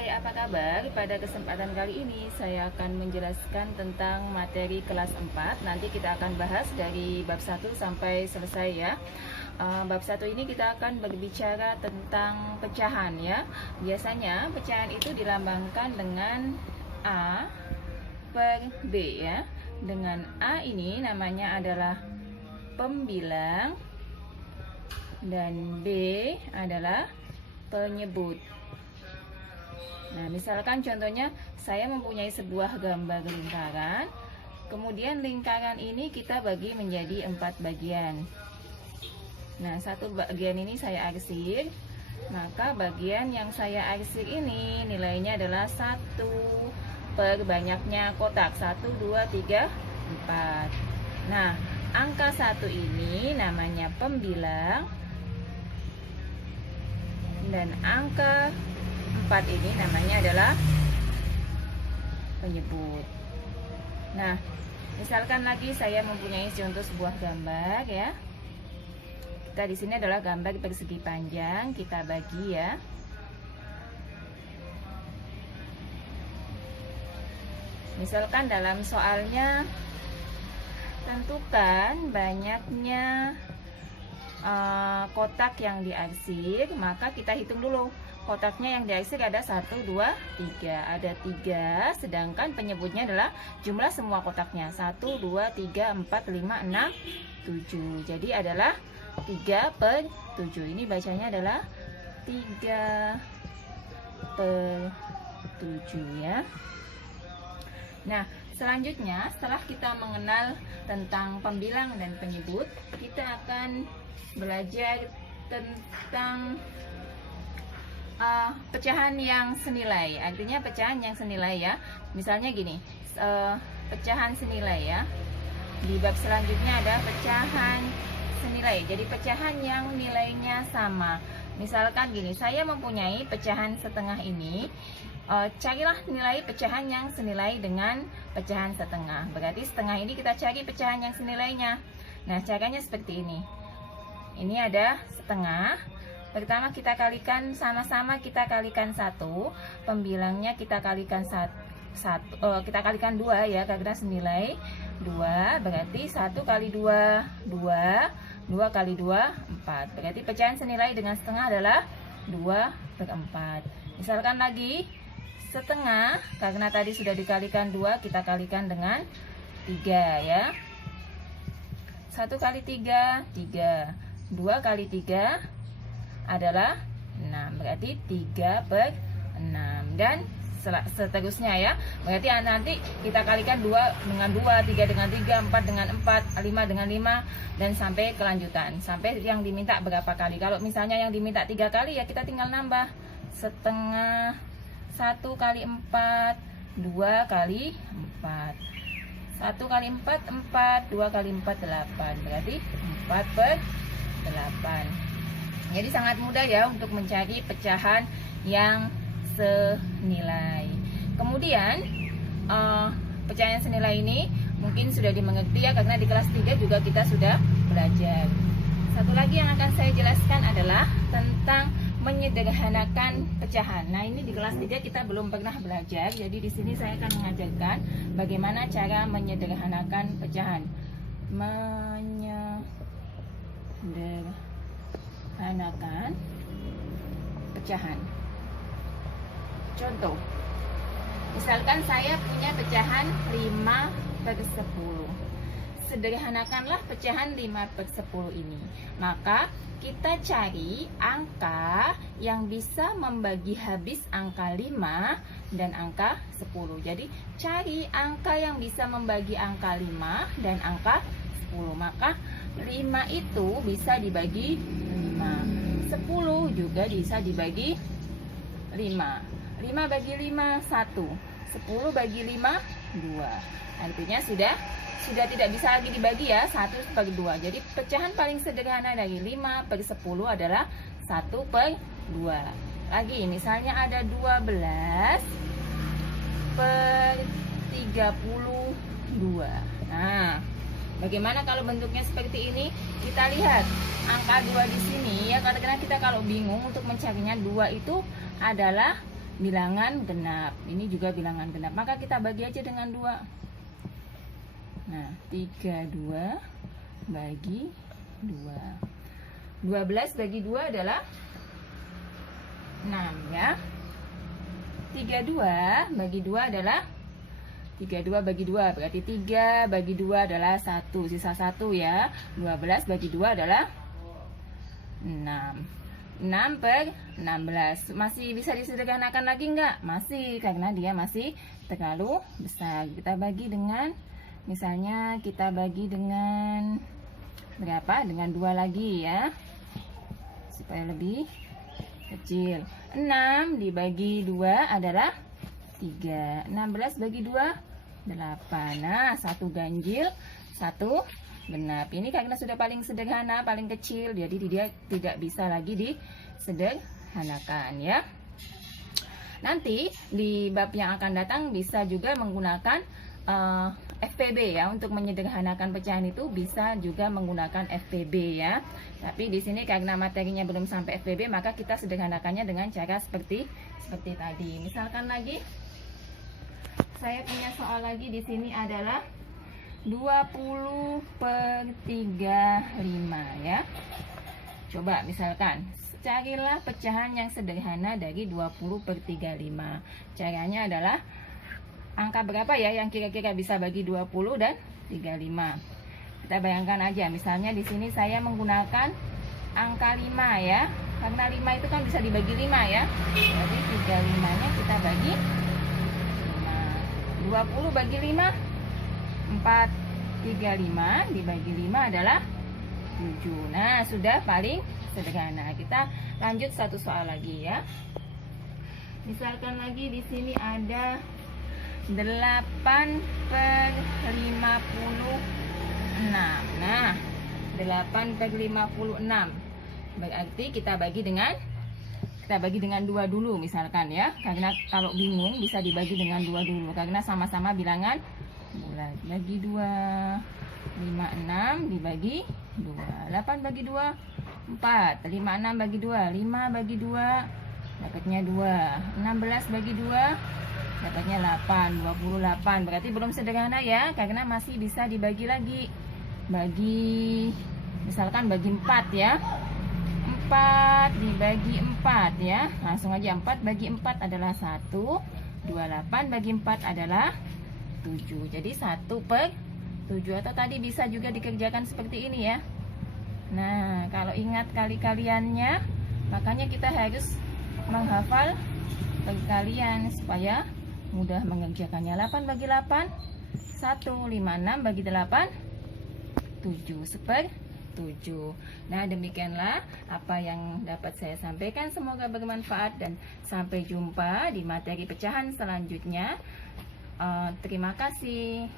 Hai, apa kabar? Pada kesempatan kali ini saya akan menjelaskan tentang materi kelas 4. Nanti kita akan bahas dari bab 1 sampai selesai ya. Bab 1 ini kita akan berbicara tentang pecahan ya. Biasanya pecahan itu dilambangkan dengan A per B ya. Dengan A ini namanya adalah pembilang dan B adalah penyebut. Nah, misalkan contohnya saya mempunyai sebuah gambar lingkaran, kemudian lingkaran ini kita bagi menjadi 4 bagian. Nah, satu bagian ini saya arsir, maka bagian yang saya arsir ini nilainya adalah 1 per banyaknya kotak, 1, 2, 3, 4. Nah, angka 1 ini namanya pembilang dan angka 4 ini namanya adalah penyebut. Nah, misalkan lagi saya mempunyai contoh sebuah gambar ya. Kita di sini adalah gambar persegi panjang, kita bagi ya. Misalkan dalam soalnya tentukan banyaknya kotak yang diarsir, maka kita hitung dulu. Kotaknya yang diarsir ada 1, 2, 3. Ada 3, sedangkan penyebutnya adalah jumlah semua kotaknya. 1, 2, 3, 4, 5, 6, 7. Jadi adalah 3 per 7. Ini bacanya adalah 3 per 7 ya. Nah, selanjutnya setelah kita mengenal tentang pembilang dan penyebut, kita akan belajar tentang pecahan yang senilai. Artinya pecahan yang senilai ya. Misalnya gini, pecahan senilai ya. Di bab selanjutnya ada pecahan senilai. Jadi pecahan yang nilainya sama. Misalkan gini, saya mempunyai pecahan setengah ini. Carilah nilai pecahan yang senilai dengan pecahan setengah. Berarti setengah ini kita cari pecahan yang senilainya. Nah, caranya seperti ini. Ini ada setengah. Pertama kita kalikan, sama-sama kita kalikan 1, pembilangnya kita kalikan 1, kita kalikan 2 ya, karena senilai 2, berarti 1 kali 2, 2, 2 kali 2, 4. Berarti pecahan senilai dengan setengah adalah 2 per 4. Misalkan lagi, setengah, karena tadi sudah dikalikan 2, kita kalikan dengan 3 ya. 1 kali 3, 3. 2 kali 3 adalah 6, berarti 3 per 6 dan seterusnya ya. Berarti nanti kita kalikan 2 dengan 2, 3 dengan 3, 4 dengan 4, 5 dengan 5 dan sampai kelanjutan, sampai yang diminta berapa kali. Kalau misalnya yang diminta 3 kali ya kita tinggal nambah setengah, 1 kali 4, 2 kali 4, 1 kali 4, 4, 2 kali 4, 8, berarti 4 per 8. Jadi sangat mudah ya untuk mencari pecahan yang senilai. Kemudian pecahan senilai ini mungkin sudah dimengerti ya, karena di kelas 3 juga kita sudah belajar. Satu lagi yang akan saya jelaskan adalah tentang menyederhanakan pecahan. Nah, ini di kelas 3 kita belum pernah belajar. Jadi di sini saya akan mengajarkan bagaimana cara menyederhanakan pecahan. Menyederhanakan pecahan. Contoh, misalkan saya punya pecahan 5 per 10. Sederhanakanlah pecahan 5 per 10 ini. Maka kita cari angka yang bisa membagi habis angka 5 dan angka 10. Jadi cari angka yang bisa membagi angka 5 dan angka 10. Maka 5 itu bisa dibagi 5, 10 juga bisa dibagi 5. 5 bagi 5, 1, 10 bagi 5, 2. Artinya sudah tidak bisa lagi dibagi ya, 1 per 2. Jadi pecahan paling sederhana dari 5 per 10 adalah 1 per 2. Lagi misalnya ada 12 per 32. Nah, bagaimana kalau bentuknya seperti ini? Kita lihat angka 2 di sini ya, karena kita kalau bingung untuk mencarinya, 2 itu adalah bilangan genap. Ini juga bilangan genap. Maka kita bagi aja dengan 2. Nah, 32 bagi 2. 12 bagi 2 adalah 6 ya. 32 bagi 2 adalah 32 bagi 2 berarti 3 bagi 2 adalah 1, sisa 1 ya. 12 bagi 2 adalah 6. 6 per 16. Masih bisa disederhanakan lagi enggak? Masih, karena dia masih terlalu besar. Kita bagi dengan, misalnya kita bagi dengan berapa? Dengan 2 lagi ya, supaya lebih kecil. 6 dibagi 2 adalah 3. 16 bagi 2 8. Nah, 1 ganjil, 1 genap. Ini karena sudah paling sederhana, paling kecil, jadi dia tidak bisa lagi disederhanakan ya. Nanti di bab yang akan datang bisa juga menggunakan FPB ya, untuk menyederhanakan pecahan itu bisa juga menggunakan FPB ya. Tapi di sini karena materinya belum sampai FPB, maka kita sederhanakannya dengan cara seperti tadi. Misalkan lagi, saya punya soal lagi di sini adalah 20 per 35 ya. Coba misalkan, carilah pecahan yang sederhana dari 20 per 35. Caranya adalah angka berapa ya yang kira-kira bisa bagi 20 dan 35. Kita bayangkan aja, misalnya di sini saya menggunakan angka 5 ya. Karena 5 itu kan bisa dibagi 5 ya. Jadi 35-nya kita bagi 5. 20 bagi 5 4. 35 dibagi 5 adalah 7. Nah, sudah paling sederhana. Kita lanjut satu soal lagi ya. Misalkan lagi di sini ada 8 per 56. Nah, 8 per 56 berarti kita bagi dengan 2 dulu misalkan ya. Karena kalau bingung bisa dibagi dengan 2 dulu, karena sama-sama bilangan bulat. Bagi 2, 56 dibagi 2. 8 bagi 2 4. 56 bagi 2 5 bagi 2 dapatnya 2. 16 bagi 2 dapatnya 8. 28. Berarti belum sederhana ya, karena masih bisa dibagi lagi. Misalkan bagi 4 ya. 4 dibagi 4 ya. Langsung aja, 4 bagi 4 adalah 1. 28 bagi 4 adalah 7. Jadi 1 per 7. Atau tadi bisa juga dikerjakan seperti ini ya. Nah, kalau ingat kali-kaliannya, makanya kita harus menghafal perkalian supaya mudah mengerjakannya. 8 bagi 8 1. 56 bagi 8 7. 1/7. Nah, demikianlah apa yang dapat saya sampaikan. Semoga bermanfaat dan sampai jumpa di materi pecahan selanjutnya. Terima kasih.